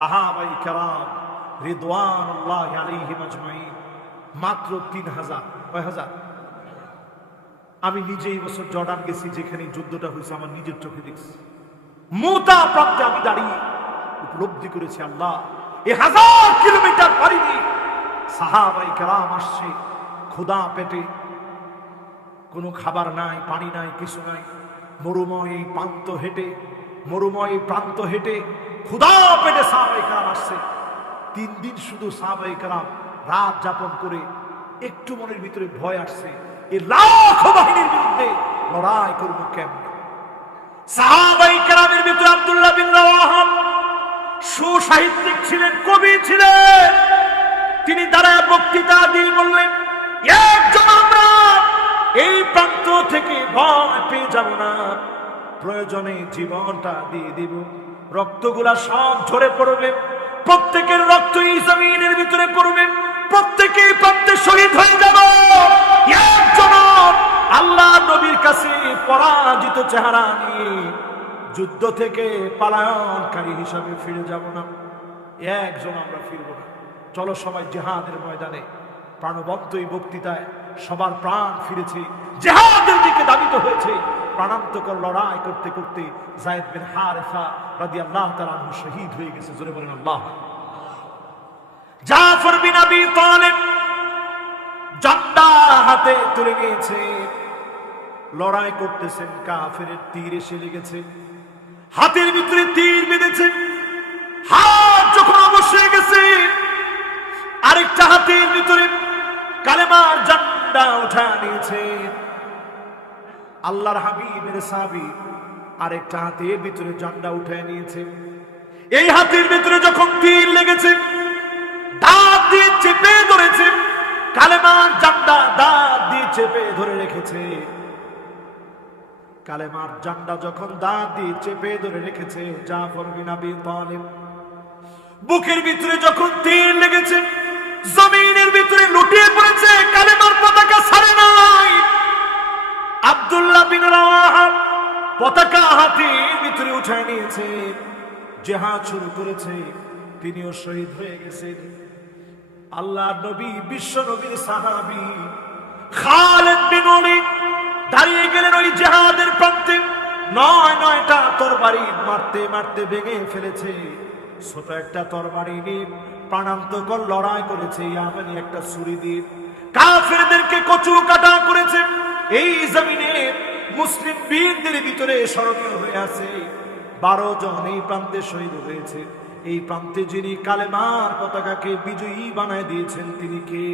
সাহাবায়ে কেরাম রিদওয়ানুল্লাহি আলাইহিম আজমাইন মাত্র 3000। কয় হাজার? আমি নিজেই বছর জর্ডান গেছি, যেখানে যুদ্ধটা হয়েছে আমার নিজের চোখে দেখছি। মুতা প্রান্তে আমি দাঁড়িয়ে উপলব্ধি করেছি, আল্লাহ এই 1000 কিলোমিটার পাড়ি সাহাবায়ে কেরাম আসছে ক্ষুধা পেটে, কোনো খাবার নাই, পানি নাই, কিছু নাই, মরুময় প্রান্ত হেঁটে ক্ষুধা পেটে সাহাবায়ে কেরাম আসছে। 3 দিন শুধু সাহাবায়ে কেরাম রাত যাপন করে একটু মনের ভিতরে ভয় আসছে, এই লাখ বাহিনীর বিরুদ্ধে লড়াই করবো কেমন। সাহাবায়ে কেরামের ভিতরে আব্দুল্লাহ বিন রাওয়াহা সুসাহিত্যিক ছিলেন, কবি ছিলেন। তিনি দাঁড়ায় বক্তৃতা দিয়ে বললেন, একজন আমরা এই প্রান্ত থেকে ভয় পেয়ে যাব না, প্রয়োজনে জীবনটা দিয়ে দিব, রক্তগুলা সব ঝরে পড়বে, প্রত্যেকের রক্ত এই জমিনের ভিতরে পড়বে, প্রত্যেকে প্রান্তে শহীদ হয়ে যাব, একজন আল্লাহ নবীর কাছে পরাজিত চেহারা নিয়ে যুদ্ধ থেকে পলায়নকারী হিসাবে ফিরে যাব না, একজন আমরা ফিরব না। চলো সবাই জিহাদের ময়দানে। প্রাণবন্ত এই বক্তৃতায় সবার প্রাণ ফিরেছে, জিহাদের দিকে ধাবিত হয়েছে। প্রাণান্তকর লড়াই করতে করতে যায়েদ বিন হারেসা রাদিয়াল্লাহু তাআলা আনহু শহীদ হয়ে গেছে। জোরে বলেন আল্লাহ। জাফর বিন আবি তালিব ঝান্ডা হাতে তুলে নিয়েছে, লড়াই করতেছেন। কাফেরের তীর এসে লেগেছে, হাতের ভিতরে তীর বেঁধেছে, হাত যখন অবশ্যই গেছে, আরেকটা হাতের ভিতরে কালেমার ঝান্ডা উঠা নিয়েছে। আল্লাহর হাবিবের সাহাবী আরেকটা হাতের ভিতরে ঝান্ডা উঠায় নিয়েছে। এই হাতের ভিতরে যখন তীর লেগেছে, দাঁত দিয়ে চেপে ধরেছে, কালেমার ঝান্ডা দাঁত দিয়ে চেপে ধরে রেখেছে। কালেমার ঝান্ডা যখন দাঁত দিয়ে চেপে ধরে রেখেছে, জাফর বিন আবি তালিব বুকের ভিতরে যখন তীর লেগেছে, জমিনের ভিতরে লুটিয়ে পড়েছে, কালেমার পতাকা ছাড়ে নাই। আব্দুল্লাহ বিন রাওয়াহা পতাকা হাতের ভিতরে উঠায় নিয়েছে, জিহাদ শুরু করেছে, তিনিও শহীদ হয়ে গেছেন। আল্লাহর নবী, বিশ্ব নবীর সাহাবী খালিদ বিন ওলীদ দাঁড়িয়ে গেলেন ওই জিহাদের প্রান্তে। 9টা তরবারি মারতে মারতে ভেঙে ফেলেছে। ছোট একটা তরবারি নিয়ে প্রাণান্তকর লড়াই করেছে, ইয়ামানি একটা ছুরি দিয়ে কাফেরদেরকে কচু কাটা করেছে। এই জমিনে মুসলিম বীরদের ভিতরে স্মরণীয় হয়ে আছে 12 জন এই প্রান্তে শহীদ হয়েছে। এই প্রান্তে যিনি কালেমার পতাকাকে বিজয়ী বানায় দিয়েছেন তিনি কে?